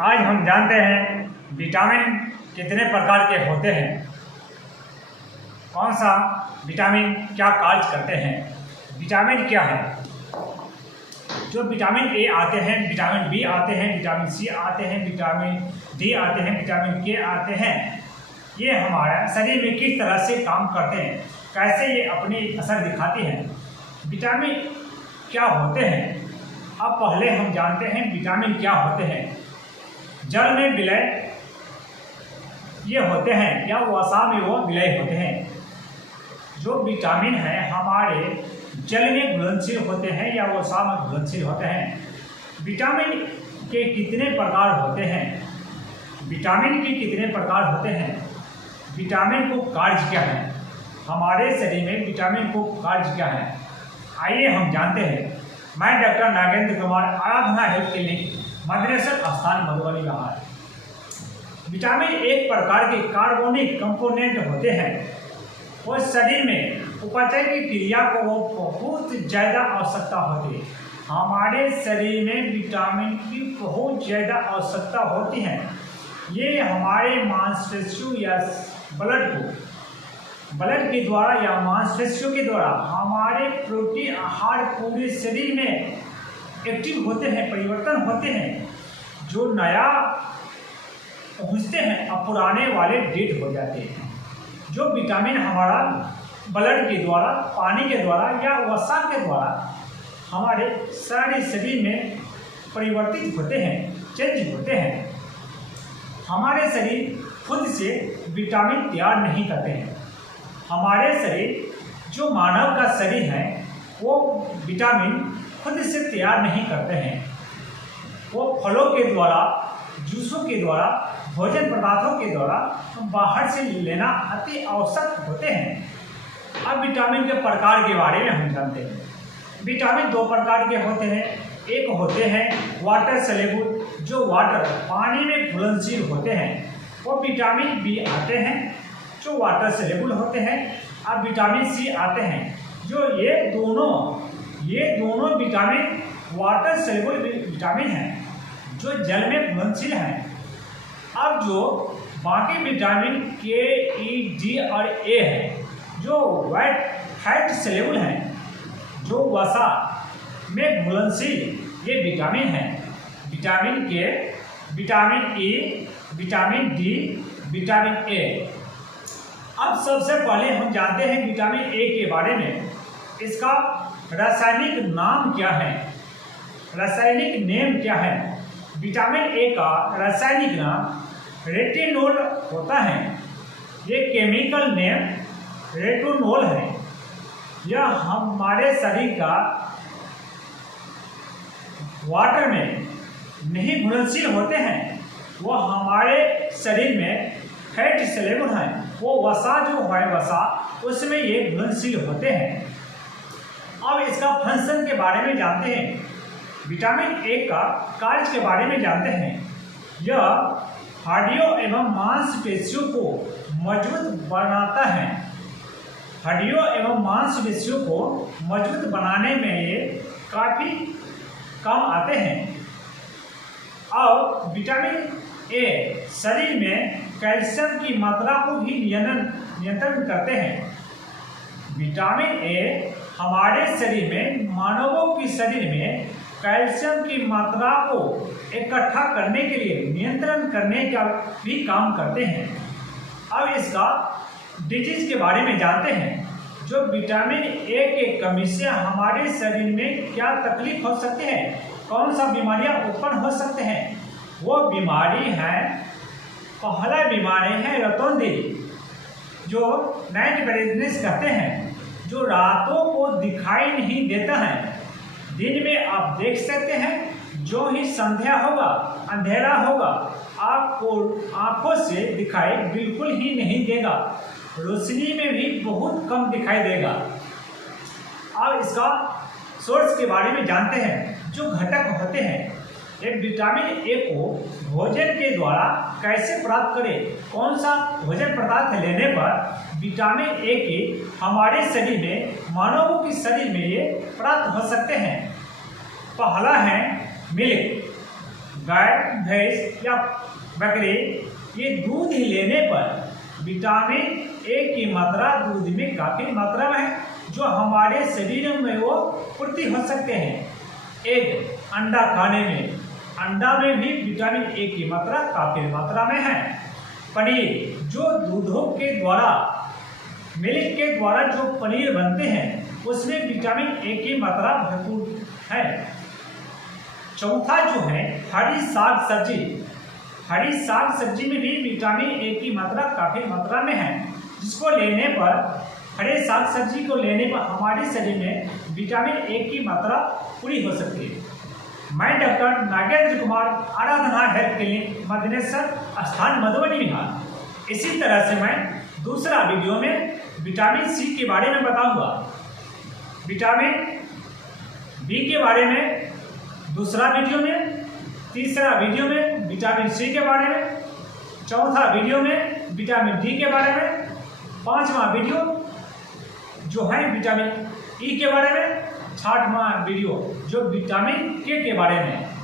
आज हम जानते हैं विटामिन कितने प्रकार के होते हैं, कौन सा विटामिन क्या कार्य करते हैं, विटामिन क्या है। जो विटामिन ए आते हैं, विटामिन बी आते हैं, विटामिन सी आते हैं, विटामिन डी आते हैं, विटामिन के आते हैं। ये हमारा शरीर में किस तरह से काम करते हैं, कैसे ये अपनी असर दिखाते हैं, विटामिन क्या होते हैं। अब पहले हम जानते हैं विटामिन क्या होते हैं। जल में विलय ये होते हैं या वसा में वो विलय होते हैं। जो विटामिन है हमारे जल में घुलनशील होते हैं या वसा में घुलनशील होते हैं। विटामिन के कितने प्रकार होते हैं, विटामिन के कितने प्रकार होते हैं, विटामिन को कार्य क्या है, हमारे शरीर में विटामिन को कार्य क्या है, आइए हम जानते हैं। मैं डॉक्टर नागेंद्र कुमार, आराधना हेल्थ क्लिनिक, मदरेसर स्थान मधुबनी बिहार। विटामिन एक प्रकार के कार्बनिक कंपोनेंट होते हैं। वो शरीर में उपापचय की क्रिया को वो बहुत ज़्यादा आवश्यकता होती है। हमारे शरीर में विटामिन की बहुत ज़्यादा आवश्यकता होती है। ये हमारे मांसपेशियों या ब्लड के द्वारा या मांसपेशियों के द्वारा हमारे प्रोटीन आहार पूरे शरीर में एक्टिव होते हैं, परिवर्तन होते हैं। जो नया पहुँचते हैं और पुराने वाले डेड हो जाते हैं। जो विटामिन हमारा ब्लड के द्वारा, पानी के द्वारा या वसा के द्वारा हमारे सारे शरीर में परिवर्तित होते हैं, चेंज होते हैं। हमारे शरीर खुद से विटामिन तैयार नहीं करते हैं। हमारे शरीर, जो मानव का शरीर है, वो विटामिन खुद से तैयार नहीं करते हैं। वो फलों के द्वारा, जूसों के द्वारा, भोजन पदार्थों के द्वारा बाहर से लेना अति आवश्यक होते हैं। अब विटामिन के प्रकार के बारे में हम जानते हैं। विटामिन दो प्रकार के होते हैं। एक होते हैं वाटर सॉल्युबल, जो वाटर पानी में घुलनशील होते हैं, वो विटामिन बी आते हैं जो वाटर सॉल्युबल होते हैं। अब विटामिन सी आते हैं, जो ये दोनों विटामिन वाटर सॉल्युबल विटामिन हैं, जो जल में घुलनशील हैं। अब जो बाकी विटामिन के, ई, डी और ए है, जो फैट सॉल्युबल हैं, जो वसा में घुलनशील ये विटामिन हैं। विटामिन के, vitamin E, vitamin D, vitamin A. अब सबसे पहले हम जानते हैं विटामिन ए के बारे में। इसका रासायनिक नाम क्या है, रासायनिक नेम क्या है। विटामिन ए का रासायनिक नाम रेटिनोल होता है। ये केमिकल नेम रेटिनोल है। यह हमारे शरीर का वाटर में नहीं घुलनशील होते हैं। वो हमारे शरीर में फैट सॉल्युबल है। वो वसा जो है, वसा उसमें ये घुलनशील होते हैं। अब इसका फंक्शन के बारे में जानते हैं। विटामिन ए का कार्य के बारे में जानते हैं। यह हड्डियों एवं मांसपेशियों को मजबूत बनाता है। हड्डियों एवं मांसपेशियों को मजबूत बनाने में ये काफ़ी काम आते हैं। और विटामिन ए शरीर में कैल्शियम की मात्रा को भी नियंत्रण करते हैं। विटामिन ए हमारे शरीर में, मानवों के शरीर में कैल्शियम की मात्रा को इकट्ठा करने के लिए, नियंत्रण करने का भी काम करते हैं। अब इसका डिजीज के बारे में जानते हैं। जो विटामिन ए के कमी से हमारे शरीर में क्या तकलीफ हो सकती है, कौन सा बीमारियां उत्पन्न हो सकते हैं। वो बीमारी है, पहला बीमारी है रतौंधी, जो नाइट ब्लाइंडनेस कहते हैं, जो रातों को दिखाई नहीं देता है। दिन में आप देख सकते हैं, जो ही संध्या होगा, अंधेरा होगा, आपको आंखों से दिखाई बिल्कुल ही नहीं देगा, रोशनी में भी बहुत कम दिखाई देगा। अब इसका सोर्स के बारे में जानते हैं। जो घटक होते हैं, एक विटामिन ए को भोजन के द्वारा कैसे प्राप्त करें, कौन सा भोजन पदार्थ लेने पर विटामिन ए के हमारे शरीर में, मानवों के शरीर में ये प्राप्त हो सकते हैं। पहला है मिल्क। गाय, भैंस या बकरी ये दूध लेने पर विटामिन ए की मात्रा दूध में काफी मात्रा में है, जो हमारे शरीर में वो पूर्ति हो सकते हैं। एक अंडा खाने में, अंडा में भी विटामिन ए की मात्रा काफी मात्रा में है। पनीर, जो दूधों के द्वारा, मिल्क के द्वारा जो पनीर बनते हैं उसमें विटामिन ए की मात्रा भरपूर है। चौथा जो है हरी साग सब्जी, हरी साग सब्जी में भी विटामिन ए की मात्रा काफी मात्रा में है, जिसको लेने पर, हरे साग सब्जी को लेने पर हमारे शरीर में विटामिन ए की मात्रा पूरी हो सकती है। मैं डॉक्टर नागेंद्र कुमार, आराधना हेल्थ क्लिनिक, मदनेश्वर स्थान, मधुबनी, बिहार। इसी तरह से मैं दूसरा वीडियो में विटामिन सी के बारे में बताऊंगा, विटामिन बी के बारे में दूसरा वीडियो में, तीसरा वीडियो में विटामिन सी के बारे में, चौथा वीडियो में विटामिन डी के बारे में, पांचवा वीडियो जो है विटामिन ई के बारे में, छठवां वीडियो जो विटामिन के बारे में।